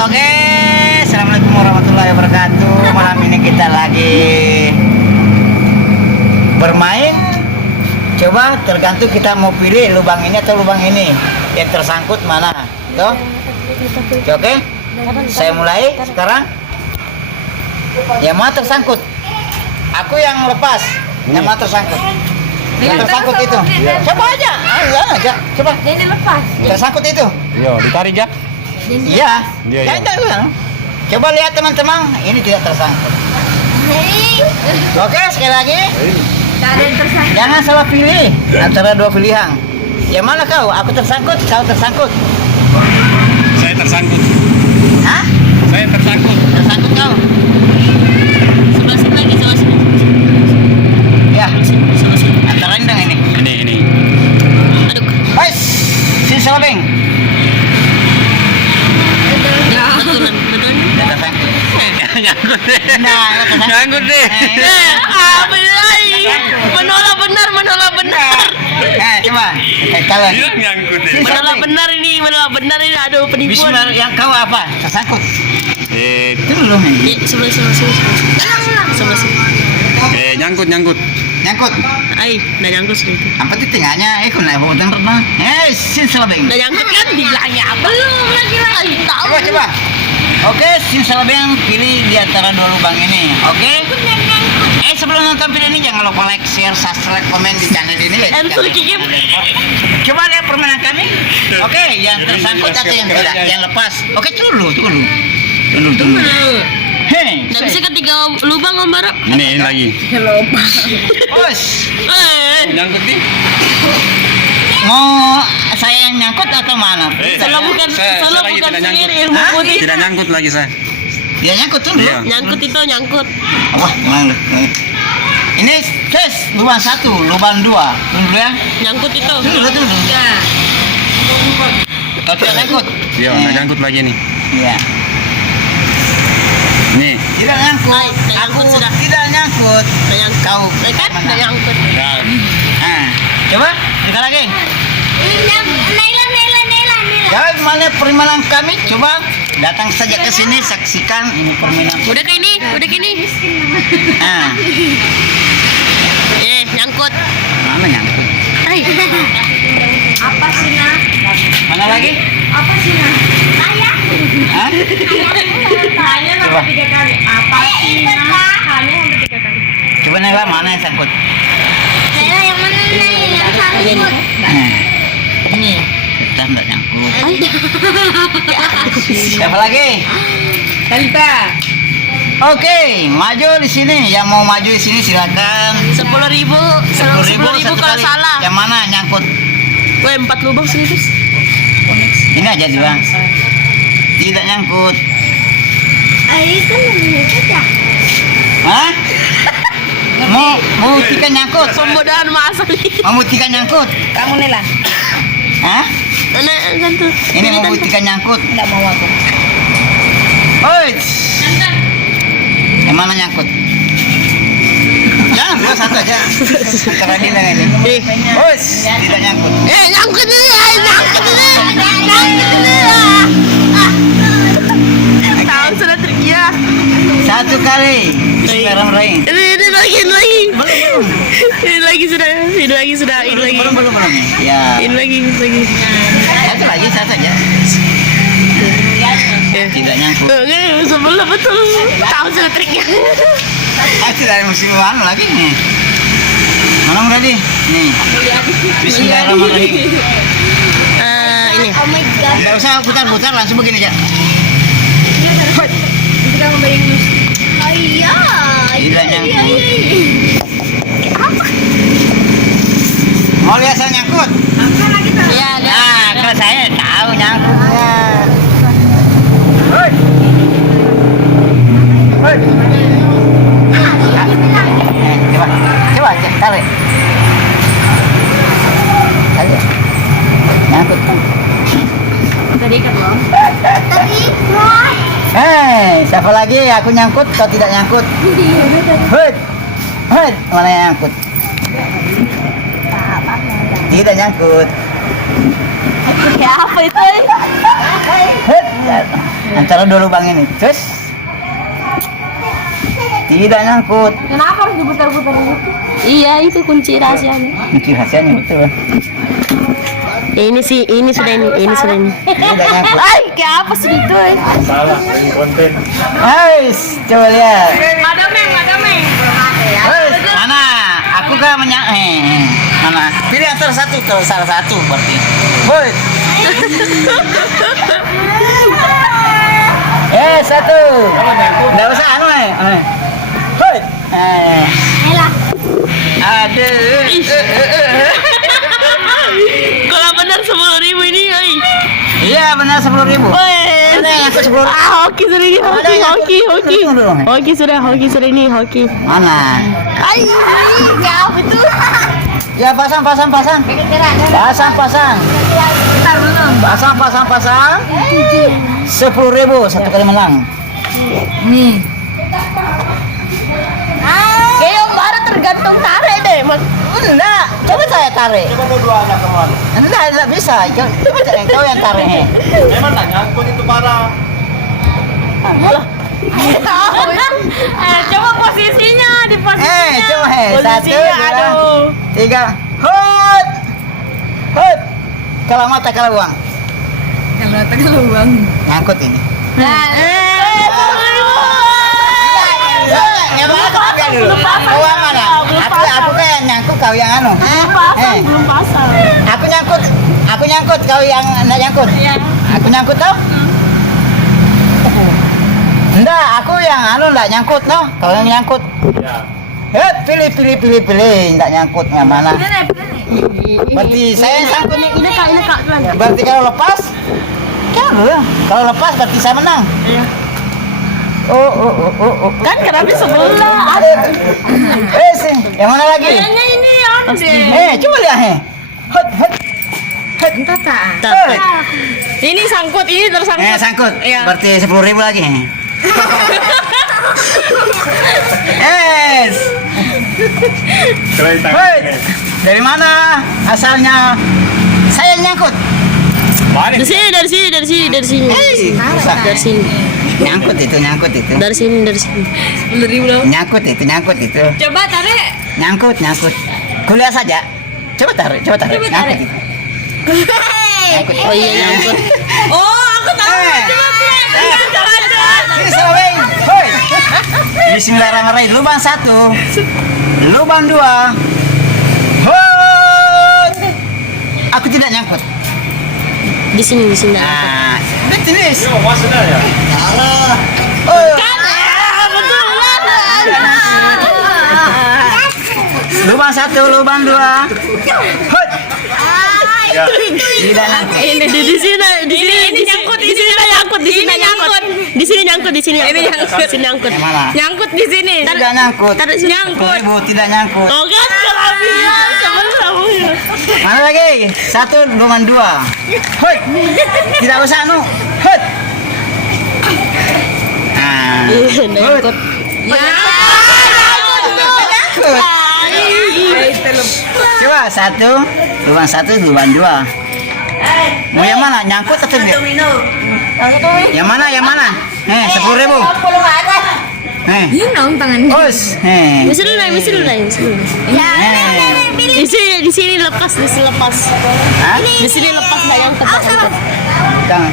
Oke, assalamualaikum warahmatullahi wabarakatuh. Malam ini kita lagi bermain. Coba tergantung kita mau pilih lubang ini atau lubang ini. Yang tersangkut mana? Tuh. Oke, saya mulai sekarang. Yang mana tersangkut? Aku yang lepas. Yang mana tersangkut? Yang tersangkut itu. Coba aja. Aja. Coba. Ini lepas. Tersangkut itu. Yo, ditarik ya. Iya. Iya. Coba lihat teman-teman, ini tidak tersangkut. Oke, sekali lagi. Jangan salah pilih antara dua pilihan. Yang mana kau? Aku tersangkut, kau tersangkut. Saya tersangkut. Hah? Saya tersangkut. Tersangkut kau? Sebelah sini lagi, sebelah sini. Ya. Antara ini dan ini. Ini. Aduh. Wes, sini selebeng. Ya, betulan. Tidak tersangkut. Nyangkut deh. Nah, tersangkut. Nyangkut deh. Menolak benar. Nah, coba. Kalian. Dia nyangkut deh. Menolak benar ini. Aduh, penipuan. Bismillah, yang kau apa? Tersangkut. Itu dulu. Sebelah sini. Nyangkut. Nyangkut. Ay, udah nyangkut sih itu. Apa itu tengahnya? Kau naik bawa terbang. Sini selebeng. Udah nyangkut kan dibilangnya belum lagi. Tahu. Coba. Oke, simsalabeng pilih di antara dua lubang ini. Oke. Sebelum nonton video ini jangan lupa like, share, subscribe, komen di channel ini. Ensur kikip. Coba lihat permainan kami. Oke, yang tersangkut atau yang tidak, yang lepas. Oke, tunggu. Hei, Nggak bisa ketiga lubang Om Barok. Ini lagi. bos. Nyangkut nih. Mau saya yang nyangkut atau mana? Salah bukan saya lagi bukan tidak nyangkut. sihir, ilmu putih. Tidak nyangkut lagi saya. Dia nyangkut dulu. Iya. Nyangkut. Wah, gimana lu? Ini tes lubang 1, lubang 2. Dulu ya. Nyangkut itu. Dulu. Ya. Oke, nyangkut. Iya, nggak nyangkut lagi nih. Iya. Nih. Tidak nyangkut. Ay, nggak nyangkut Aku sudah. tidak nyangkut. Udah nyangkut. Kau Kan udah nyangkut. Ya. Coba kita lagi. Ya, mana permainan kami? Coba datang saja ke sini, saksikan ini permainan. Udah kayak ini. Nah, Nyangkut. mana nyangkut? Ay. Apa sih nak? Mana lagi? Apa sih nak? Ayah. Hah? Tanya Coba. sampai 3 kali. Apa sih nak? Tanya sampai 3 kali. Coba Nela, mana yang sangkut? Saya yang mana nih? Yang sangkut. Ini. Kita nggak nyangkut. Siapa lagi? Talita. Oke, maju di sini. Yang mau maju di sini silakan. 10.000. 10.000 satu kalau kali. salah. Yang mana nyangkut? Weh, 4 lubang sini terus. Ini aja dua. Tidak nyangkut. Itu namanya saja. Hah? Mau buktikan nyangkut? Pembodohan masa nih. Mau buktikan nyangkut? Kamu Nela. Hah? Kan tuh. Ini mau buktikan nyangkut? Enggak mau aku. Oi. Yang mana nyangkut? Jangan, dua satu aja. Antara ini dan ini. Bos, tidak nyangkut. Nyangkut ini. Tahu sudah triknya. Satu kali. Bismillahirrahmanirrahim. Ini lagi. Ini lagi sudah. Belum. Ya. Ini lagi. Satu aja. Tidak nyangkut. Sebelah betul. Tahu sudah triknya. Tidak ada musim anu lagi nih. Mana ready? Nih. Bismillahirrahmanirrahim. Ini. Oh my god. Tidak usah putar-putar, langsung begini aja. Nanti kamu bayang mus. Oh iya. Tidak nyangkut. Mau lihat saya nyangkut? Apa lagi tuh? Iya, Nah, kalau saya tahu nyangkutnya. Hei. Coba tarik. Nyangkut kan? Tadi kan loh. Tadi boy. Siapa lagi? Aku nyangkut, kau tidak nyangkut. Hei, mana yang nyangkut? Tidak nyangkut. Ya apa itu? antara dua lubang ini. Terus tidak nyangkut. Kenapa harus diputar-putar gitu? Iya, itu kunci rahasianya. Kunci rahasianya betul. Ya, ini sudah ini. Tidak nyangkut. Ay, kayak apa sih itu? Guys, coba lihat. Ada meng. Guys, mana? Aku gak mana? Pilih antara salah satu berarti. Woi. Satu. Nggak usah anu Woi. Elah. Aduh. Kalau benar 10.000 ini, oi. Iya benar 10.000. Woi. Ada yang aku 10.000. Hoki sudah ini, hoki sudah ini, hoki. Mana? Ay, Jauh itu. Ya pasang. Pasang. Bentar belum. Pasang. 10.000 satu kali menang. Nih. Kayak baru tergantung tarik deh. Enggak, coba saya tarik. Enggak bisa. Coba cari kau yang tarik. Memang tak nyangkut itu parah. Coba posisinya di posisinya. Coba 1, Posisinya, 2, 3. Hut. Kalau mata kalau uang. Nyangkut ini. Yang mana kau pakai dulu? Uang mana? Aku kayak nyangkut kau yang anu. belum pasang. Aku nyangkut kau yang enggak nyangkut. Aku nyangkut tau? Enggak, aku yang anu enggak nyangkut no. Kau yang nyangkut. Pilih. Enggak nyangkut yang mana? Berarti saya yang sangkut nih. Ini kak, tuan. Berarti kalau lepas, kalau lepas berarti saya menang. Iya. Oh. Kan kenapa sebelah? Sih. Yang mana lagi? Kayaknya ini anu deh. Coba lihat Hut. Tapi ini sangkut, ini tersangkut. Sangkut. Iya. Berarti 10.000 lagi. Hut. Dari mana asalnya? Saya yang nyangkut. Dari sini. Dari sini. Nyangkut itu. Dari sini. 10.000 lah. Nyangkut itu. Coba tarik. Nyangkut. Kuliah saja. Coba tarik. Nyangkut itu. Nyangkut. Oh iya, nyangkut. Oh, aku tahu. Coba. Ini selaweng. Hoi. Bismillahirrahmanirrahim. Lubang 1. Lubang 2. Hoi. Aku tidak nyangkut. Di sini. Nah, betulis. Maksudnya ya? Oh. Lubang 1, lubang 2. Hoi. Tidak nyangkut. Ini di sini nyangkut. Di sini nyangkut. Di sini nyangkut. Yang mana? Nyangkut di sini. Tidak nyangkut. Nyangkut. 10.000 tidak nyangkut. Oh kan kelabian. Sebelah. Mana lagi? 1, lubang 2. Hoi. Tidak usah anu. Hoi. Nyangkut. Coba 1, lubang 1, lubang 2. Mau yang mana? Nyangkut atau enggak? Yang mana? 10.000. Ini dong tangan. Us. Mesti dulu. Di sini lepas. Hah? Di sini lepas, nggak nyangkut. Jangan.